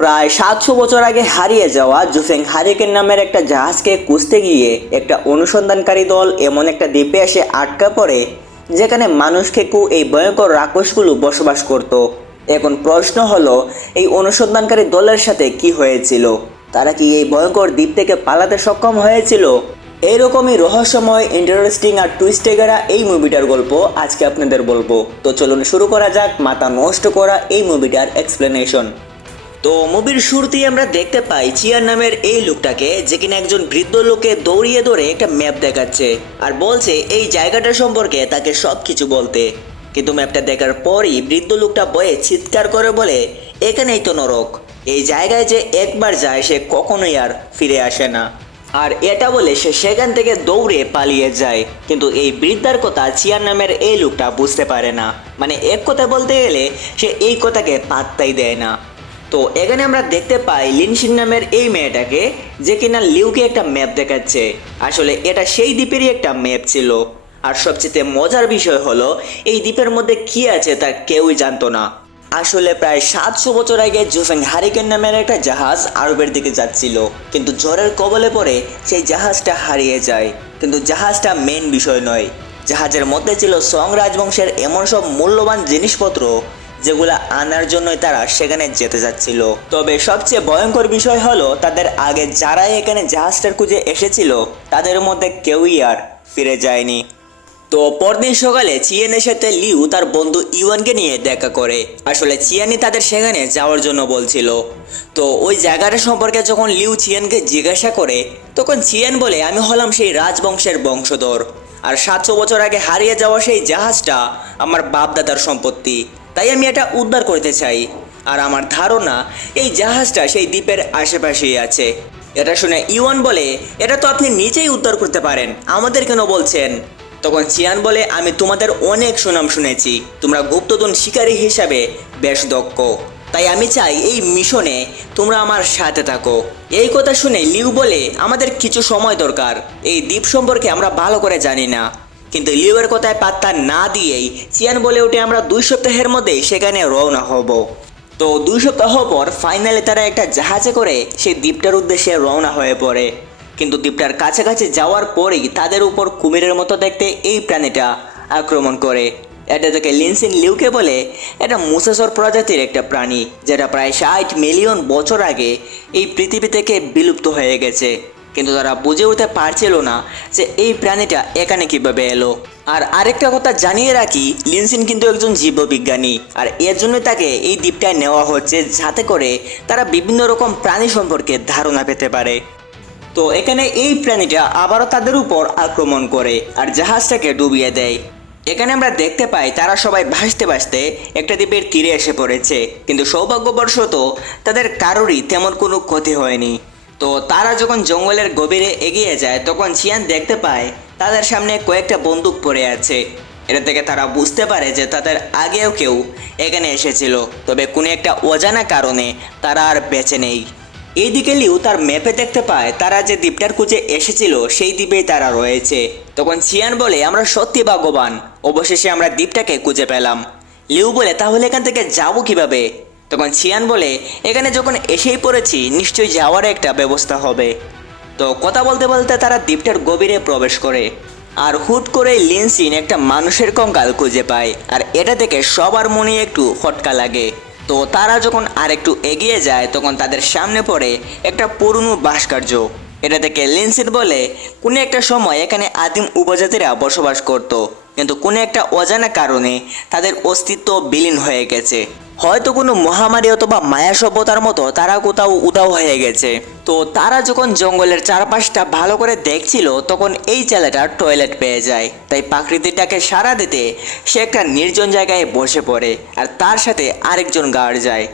প্রায় 700 বছর আগে হারিয়ে যাওয়া জুফেং হারিকেন নামের একটা জাহাজকে খুঁজতে গিয়ে একটা অনুসন্ধানকারী দল এমন একটা দ্বীপে এসে আটকা পড়ে যেখানে মানুষ খেকু এই ভয়ঙ্কর রাক্ষসগুলো বসবাস করত। এখন প্রশ্ন হলো, এই অনুসন্ধানকারী দলের সাথে কি হয়েছিল? তারা কি এই ভয়ঙ্কর দ্বীপ থেকে পালাতে সক্ষম হয়েছিল? এইরকমই রহস্যময়, ইন্টারেস্টিং আর টুইস্টে ঘেরা এই মুভিটার গল্প আজকে আপনাদের বলবো। তো চলুন শুরু করা যাক মাথা নষ্ট করা এই মুভিটার এক্সপ্লেনেশন। তো মুভির শুরুতেই আমরা দেখতে পাই চিয়ান নামের এই লোকটাকে, যে কিনা একজন বৃদ্ধ লোককে দৌড়িয়ে ধরে একটা ম্যাপ দেখাচ্ছে আর বলছে এই জায়গাটা সম্পর্কে তাকে সব কিছু বলতে। কিন্তু ম্যাপটা দেখার পরই বৃদ্ধ লোকটা ভয়ে চিৎকার করে বলে, এখানেই তো নরক, এই জায়গায় যে একবার যায় সে কখনোই আর ফিরে আসে না। আর এটা বলে সে সেখান থেকে দৌড়ে পালিয়ে যায়। কিন্তু এই বৃদ্ধার কথা চিয়ান নামের এই লোকটা বুঝতে পারে না, মানে এক কথা বলতে গেলে সে এই কথাকে পাত্তাই দেয় না। তো এখানে আমরা দেখতে পাই লিনশিন নামের এই মেয়েটাকে, যে কিনা লিউকে একটা ম্যাপ দেখাচ্ছে। আসলে এটা সেই দ্বীপেরই একটা ম্যাপ ছিল। আর সবচেয়ে মজার বিষয় হলো, এই দ্বীপের মধ্যে কি আছে তা কেউই জানতো না। আসলে প্রায় 700 বছর আগে জুফেং হারিকেন নামের একটা জাহাজ আরবের দিকে যাচ্ছিল, কিন্তু ঝড়ের কবলে পড়ে সেই জাহাজটা হারিয়ে যায়। কিন্তু জাহাজটা মেন বিষয় নয়, জাহাজের মধ্যে ছিল সং রাজবংশের এমন সব মূল্যবান জিনিসপত্র যেগুলা আনার জন্যই তারা সেখানে যেতে যাচ্ছিল। তবে সবচেয়ে ভয়ঙ্কর বিষয় হলো, তাদের আগে যারা এখানে জাহাজটার খুঁজে এসেছিল তাদের মধ্যে কেউই আর ফিরে যায়নি। তো পরদিন সকালে চিয়ানের সাথে লিউ তার বন্ধু ইওয়ানকে নিয়ে দেখা করে। আসলে চিয়ানই তাদের সেখানে যাওয়ার জন্য বলছিল। তো ওই জায়গাটা সম্পর্কে যখন লিউ চিয়ানকে জিজ্ঞাসা করে, তখন চিয়ান বলে, আমি হলাম সেই রাজবংশের বংশধর, আর 700 বছর আগে হারিয়ে যাওয়া সেই জাহাজটা আমার বাপ দাদার সম্পত্তি, তাই আমি এটা উদ্ধার করতে চাই। আর আমার ধারণা এই জাহাজটা সেই দ্বীপের আশেপাশেই আছে। এটা শুনে ইওয়ান বলে, এটা তো আপনি নিজেই উদ্ধার করতে পারেন, আমাদের কেন বলছেন? তখন চিয়ান বলে, আমি তোমাদের অনেক সুনাম শুনেছি, তোমরা গুপ্তধন শিকারী হিসাবে বেশ দক্ষ, তাই আমি চাই এই মিশনে তোমরা আমার সাথে থাকো। এই কথা শুনে লিউ বলে, আমাদের কিছু সময় দরকার, এই দ্বীপ সম্পর্কে আমরা ভালো করে জানি না। কিন্তু লিউয়ের কথায় পাত্তা না দিয়েই চিয়ান বলে ওঠে, আমরা 2 সপ্তাহের মধ্যেই সেখানে রওনা হব। তো 2 সপ্তাহ পর ফাইনালি তারা একটা জাহাজে করে সেই দ্বীপটার উদ্দেশ্যে রওনা হয়ে পড়ে। কিন্তু দ্বীপটার কাছাকাছি যাওয়ার পরেই তাদের উপর কুমিরের মতো দেখতে এই প্রাণীটা আক্রমণ করে। এটা থেকে লিনসিন লিউকে বলে, এটা মুসাসর প্রজাতির একটা প্রাণী, যেটা প্রায় 60 মিলিয়ন বছর আগে এই পৃথিবী থেকে বিলুপ্ত হয়ে গেছে। কিন্তু তারা বুঝে উঠতে পারছিল না যে এই প্রাণীটা এখানে কিভাবে এলো। আর আরেকটা কথা জানিয়ে রাখি, লিনসিন কিন্তু একজন জীববিজ্ঞানী, আর এর জন্যই তাকে এই দ্বীপটায় নেওয়া হচ্ছে, যাতে করে তারা বিভিন্ন রকম প্রাণী সম্পর্কে ধারণা পেতে পারে। তো এখানে এই প্রাণীটা আবারও তাদের উপর আক্রমণ করে আর জাহাজটাকে ডুবিয়ে দেয়। এখানে আমরা দেখতে পাই তারা সবাই ভাসতে ভাসতে একটা দ্বীপের তীরে এসে পড়েছে, কিন্তু সৌভাগ্যবশত তাদের কারোরই তেমন কোনো ক্ষতি হয়নি। তো তারা যখন জঙ্গলের গভীরে এগিয়ে যায়, তখন চিয়ান দেখতে পায় তাদের সামনে কয়েকটা বন্দুক পড়ে আছে। এটা থেকে তারা বুঝতে পারে যে তাদের আগেও কেউ এখানে এসেছিল, তবে কোনো একটা অজানা কারণে তারা আর বেঁচে নেই। এইদিকে লিউ তার ম্যাপে দেখতে পায় তারা যে দ্বীপটার খুঁজে এসেছিল সেই দ্বীপেই তারা রয়েছে। তখন চিয়ান বলে, আমরা সত্যি ভাগ্যবান, অবশেষে আমরা দ্বীপটাকে খুঁজে পেলাম। লিউ বলে, তাহলে এখান থেকে যাবো কিভাবে? তখন চিয়ান বলে, এখানে যখন এসেই পড়েছি নিশ্চয়ই যাওয়ার একটা ব্যবস্থা হবে। তো কথা বলতে বলতে তারা দ্বীপটার গভীরে প্রবেশ করে, আর হুট করে লিনসিন একটা মানুষের কঙ্কাল খুঁজে পায়, আর এটা থেকে সবার মনে একটু খটকা লাগে। তো তারা যখন আরেকটু এগিয়ে যায়, তখন তাদের সামনে পড়ে একটা পুরনো ভাস্কর্য। এটা থেকে লিনসিন বলে, কোনো একটা সময় এখানে আদিম উপজাতিরা বসবাস করত, কিন্তু কোনো একটা অজানা কারণে তাদের অস্তিত্ব বিলীন হয়ে গেছে। হয়তো কোনো মহামারী অথবা মায়া সভ্যতার মতো তারা কোথাও উধাও হয়ে গেছে। তো তারা যখন জঙ্গলের চারপাশটা ভালো করে দেখছিল, তখন এই ছেলেটা টয়লেট পেয়ে যায়, তাই প্রাকৃতিটাকে সাড়া দিতে সে একটা নির্জন জায়গায় বসে পড়ে, আর তার সাথে আরেকজন গার্ড যায়।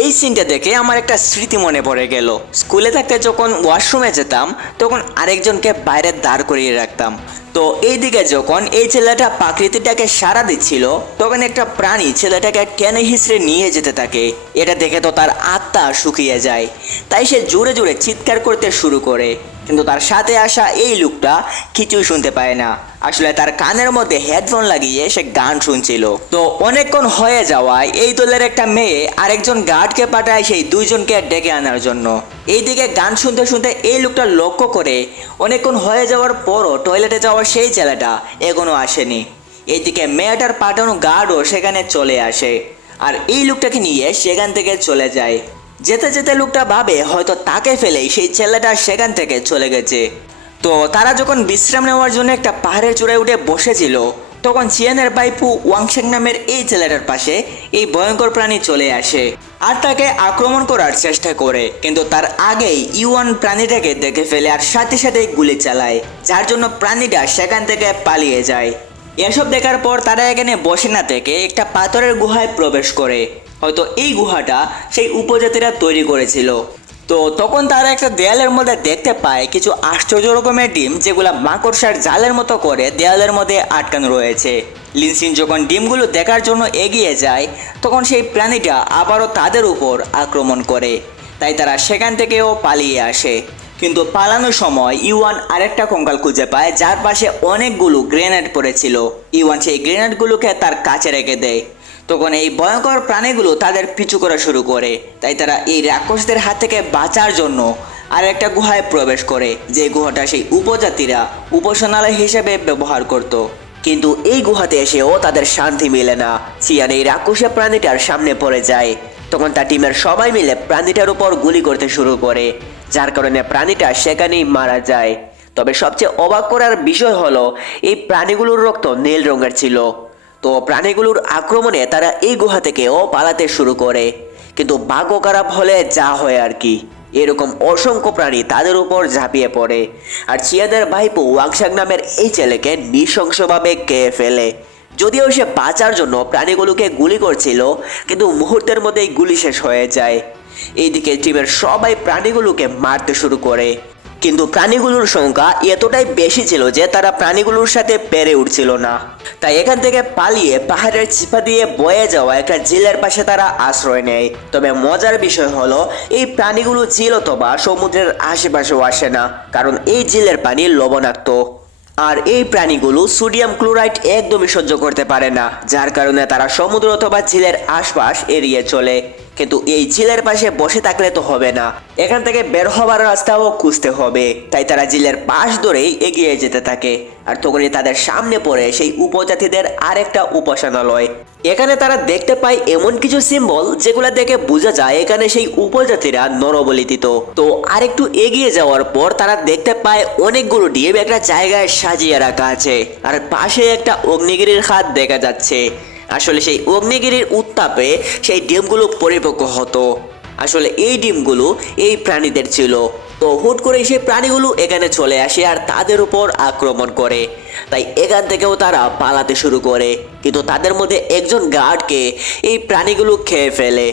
এই সিনটা দেখে আমার একটা স্মৃতি মনে পড়ে গেল। স্কুলে থাকতে যখন ওয়াশরুমে যেতাম, তখন আরেকজনকে বাইরে দাঁড় করিয়ে রাখতাম। তো এইদিকে যখন এই ছেলেটা প্রাকৃতিটাকে সাড়া দিচ্ছিল, তখন একটা প্রাণী ছেলেটাকে টেনে হিঁচড়ে নিয়ে যেতে থাকে। এটা দেখে তো তার আত্মা শুকিয়ে যায়, তাই সে জোরে জোরে চিৎকার করতে শুরু করে। কিন্তু তার সাথে আসা এই লোকটা কিছুই শুনতে পায় না। আসলে তার কানের মধ্যে হেডফোন লাগিয়ে সে গান শুনছিল। তো অনেকক্ষণ হয়ে যাওয়ায় এই দলের একটা মেয়ে আরেকজন গার্ডকে পাঠায় সেই দুইজনকে ডেকে আনার জন্য। এইদিকে গান শুনতে শুনতে এই লোকটা লক্ষ্য করে অনেকক্ষণ হয়ে যাওয়ার পরও টয়লেটে যাওয়ার সেই ছেলেটা এখনো আসেনি। এইদিকে মেয়েটার পাঠানো গার্ডও সেখানে চলে আসে আর এই লোকটাকে নিয়ে সেখান থেকে চলে যায়। যেতে যেতে লোকটা ভাবে হয়তো তাকে ফেলেই সেই ছেলেটা সেখান থেকে চলে গেছে। তো তারা যখন বিশ্রাম নেওয়ার জন্য একটা পাহাড়ের চূড়ায় উঠে বসেছিল তখন চিয়ানের বাইপু ওয়াংশেং নামের এই ছেলেটার পাশে এই ভয়ঙ্কর প্রাণী চলে আসে আর তাকে আক্রমণ করার চেষ্টা করে, কিন্তু তার আগেই ইউয়ান প্রাণীটাকে দেখে ফেলে আর সাথে সাথে গুলি চালায়, যার জন্য প্রাণীটা সেখান থেকে পালিয়ে যায়। এসব দেখার পর তারা এখানে বসে না থেকে একটা পাথরের গুহায় প্রবেশ করে। হয়তো এই গুহাটা সেই উপজাতিরা তৈরি করেছিল। তো তখন তারা একটা দেয়ালের মধ্যে দেখতে পায় কিছু আশ্চর্য রকমের ডিম, যেগুলা মাকড়সার জালের মতো করে দেয়ালের মধ্যে আটকানো রয়েছে। লিনসিন যখন ডিমগুলো দেখার জন্য এগিয়ে যায় তখন সেই প্রাণীটা আবারও তাদের উপর আক্রমণ করে, তাই তারা সেখান থেকেও পালিয়ে আসে। কিন্তু পালানোর সময় ইউয়ান আরেকটা কঙ্কাল খুঁজে পায় যার পাশে অনেকগুলো গ্রেনেড পড়েছিল। ইউয়ান সেই গ্রেনেডগুলোকে তার কাছে রেখে দেয়। তখন এই ভয়ঙ্কর প্রাণীগুলো তাদের পিছু করা শুরু করে, তাই তারা এই রাক্ষসদের হাত থেকে বাঁচার জন্য আর একটা গুহায় প্রবেশ করে, যে গুহাটা সেই উপজাতিরা উপাসনালয় হিসেবে ব্যবহার করত। কিন্তু এই গুহাতে এসেও তাদের শান্তি মেলে না। চিয়ান এই রাক্ষসে প্রাণীটার সামনে পড়ে যায়। তখন তার টিমের সবাই মিলে প্রাণীটার উপর গুলি করতে শুরু করে, যার কারণে প্রাণীটা সেখানেই মারা যায়। তবে সবচেয়ে অবাক করার বিষয় হলো এই প্রাণীগুলোর রক্ত নীল রঙের ছিল। তো প্রাণীগুলোর আক্রমণে তারা এই গুহা থেকেও পালাতে শুরু করে, কিন্তু ভাগ্য খারাপ হলে যা হয় আর কি, এরকম অসংখ্য প্রাণী তাদের উপর ঝাঁপিয়ে পড়ে আর চিয়াদের ভাইপো ওয়াংশাং নামের এই ছেলেকে নৃশংসভাবে খেয়ে ফেলে। যদিও সে বাঁচার জন্য প্রাণীগুলোকে গুলি করছিল, কিন্তু মুহূর্তের মধ্যেই গুলি শেষ হয়ে যায়। এইদিকে টিমের সবাই প্রাণীগুলোকে মারতে শুরু করে, কিন্তু প্রাণীগুলোর সংখ্যা এতটাই বেশি ছিল যে তারা প্রাণীগুলোর সাথে পেরে উঠছিল না। তাই এখান থেকে পালিয়ে পাহাড়ের চিপা দিয়ে বয়ে যাওয়া একটা ঝিলের পাশে তারা আশ্রয় নেয়। তবে মজার বিষয় হলো এই প্রাণীগুলো ঝিল অথবা সমুদ্রের আশেপাশেও আসে না, কারণ এই ঝিলের পানি লবণাক্ত আর এই প্রাণীগুলো সোডিয়াম ক্লোরাইড একদমই সহ্য করতে পারে না, যার কারণে তারা সমুদ্র অথবা ঝিলের আশপাশ এড়িয়ে চলে। কিন্তু এই ঝিলের পাশে বসে থাকলে তো হবে না, এখান থেকে বের হবার রাস্তাও খুঁজতে হবে। তাই তারা ঝিলের পাশ ধরেই এগিয়ে যেতে থাকে আর তখনই তাদের সামনে পড়ে সেই উপজাতিদের আরেকটা উপাসনালয়। এখানে তারা দেখতে পায় এমন কিছু সিম্বল যেগুলো দেখে বোঝা যায় এখানে সেই উপজাতিরা নরবলি দিত। তো আরেকটু এগিয়ে যাওয়ার পর তারা দেখতে পায় অনেকগুলো ডিম একটা জায়গায় সাজিয়ে রাখা আছে আর পাশে একটা অগ্নিগিরির খাত দেখা যাচ্ছে। আসলে সেই অগ্নিগিরির উত্তাপে সেই ডিমগুলো পরিপক্ক হতো। আসলে এই ডিমগুলো এই প্রাণীদের ছিল। তো হুট করে সেই প্রাণীগুলো এখানে চলে আসে আর তাদের উপর আক্রমণ করে, তাই এখান থেকেও তারা পালাতে শুরু করে। কিন্তু তাদের মধ্যে একজন গার্ডকে এই প্রাণীগুলো খেয়ে ফেলে।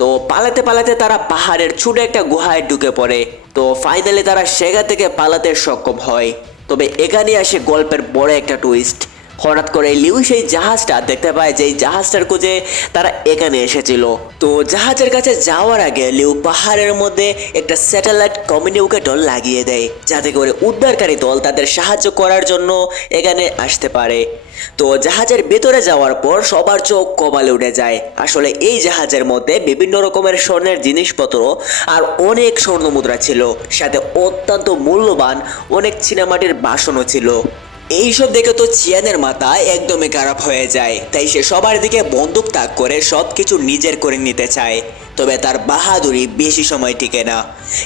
তো পালাতে পালাতে তারা পাহাড়ের ছোট একটা গুহায় ঢুকে পড়ে। তো ফাইনালি তারা সেখান থেকে পালাতে সক্ষম হয়। তবে এখানে আসে গল্পের বড় একটা টুইস্ট। হঠাৎ করে লিউ সেই জাহাজটা দেখতে পায়, যেই জাহাজটার খুঁজে তারা এখানে এসেছিল। তো জাহাজের কাছে যাওয়ার আগে লিউ পাহাড়ের মধ্যে একটা স্যাটেলাইট কমিউনিকেটর লাগিয়ে দেয়, যাতে করে উদ্ধারকারী দল তাদের সাহায্য করার জন্য এখানে আসতে পারে। তো জাহাজের ভেতরে যাওয়ার পর সবার চোখ কপালে উঠে যায়। আসলে এই জাহাজের মধ্যে বিভিন্ন রকমের স্বর্ণের জিনিসপত্র আর অনেক স্বর্ণ মুদ্রা ছিল, সাথে অত্যন্ত মূল্যবান অনেক চীনামাটির বাসনও ছিল। এইসব দেখে তো চিয়ানের মাথা একদমই খারাপ হয়ে যায়, তাই সে সবার দিকে বন্দুক তাক করে সবকিছু নিজের করে নিতে চায়। তবে তার বাহাদুরি বেশি সময় টিকে না।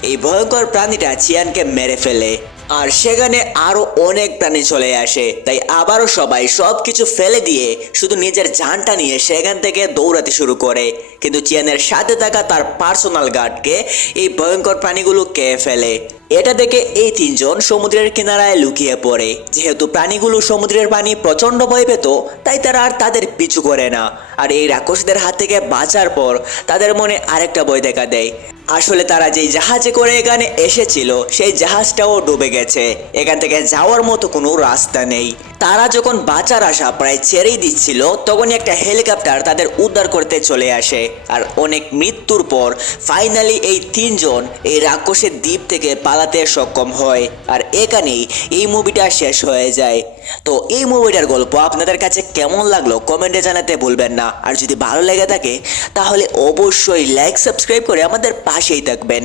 এই ভয়ঙ্কর প্রাণীটা চিয়ানকে মেরে ফেলে আর সেখানে আরো অনেক প্রাণী চলে আসে। তাই আবারও সবাই সবকিছু ফেলে দিয়ে শুধু নিজের জানটা নিয়ে সেখান থেকে দৌড়াতে শুরু করে। কিন্তু চিয়ানের সাথে থাকা তার পার্সোনাল গার্ডকে এই ভয়ঙ্কর প্রাণীগুলো খেয়ে ফেলে। এটা দেখে এই তিনজন সমুদ্রের কিনারায় লুকিয়ে পড়ে। যেহেতু প্রাণীগুলো সমুদ্রের পানি প্রচন্ড ভয় পেত, তাই তারা আর তাদের পিছু করে না। আর এই রাক্ষসদের হাত থেকে বাঁচার পর তাদের মনে আরেকটা ভয় দেখা দেয়। আসলে তারা যেই জাহাজে করে এখানে এসেছিল সেই জাহাজটাও ডুবে গেছে, এখান থেকে যাওয়ার মতো কোনো রাস্তা নেই। তারা যখন বাঁচার আশা প্রায় ছেড়েই দিচ্ছিল তখনই একটা হেলিকপ্টার তাদের উদ্ধার করতে চলে আসে। আর অনেক মৃত্যুর পর ফাইনালি এই তিনজন এই রাক্ষসের দ্বীপ থেকে পালাতে সক্ষম হয়। আর এখানেই এই মুভিটা শেষ হয়ে যায়। তো এই মুভিটার গল্প আপনাদের কাছে কেমন লাগলো কমেন্টে জানাতে ভুলবেন না। আর যদি ভালো লেগে থাকে তাহলে অবশ্যই লাইক সাবস্ক্রাইব করে আমাদের পাশেই থাকবেন।